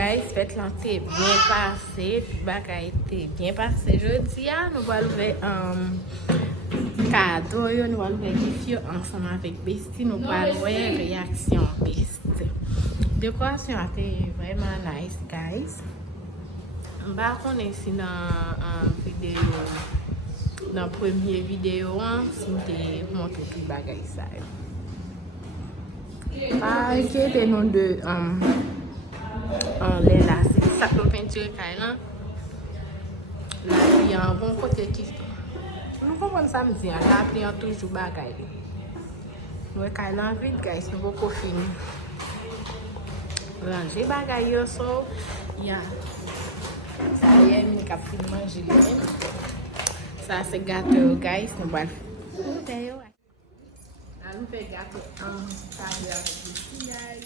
guys, faites l'entrée bien passé, puis bagay été bien passé. Jeudi, nous allons ouvrir kado, nous allons ouvrir gift ensemble avec Besty, nous allons voir réaction Besty. Décoration a été vraiment nice, guys. Je vais ici dans vidéo, dans la première vidéo, si je montre tout bagay ça. Ok, des noms de les là, c'est ça que peinture là. Là, il y a un bon côté qui. Nous comprenons ça me dit, là, il y a toujours bagay. Nous avons vide, guys, nous avons fini. Ranger bagay yo, so, il y a. Ça y est, nous avons manger même. Ça, c'est gâteau, guys, nous allons faire. Là, nous faisons gâteau en taille avec des guys.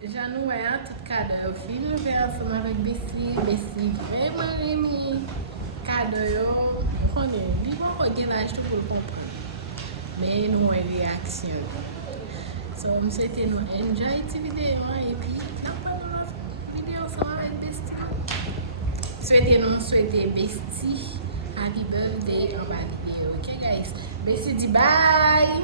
J'en nou wè an tout kado yo fin nou fè ansam avèk Besty. Besty vreman remi kado yo. Konen, li kon gen aj tou pou kompren. Men nou wè reaksyon. So, m souwete nou enjoy ti videyo e pi napal nou videyo ansam avèk Besty. Souwete Besty happy birthday on my video. Ok guys? Besty di bye!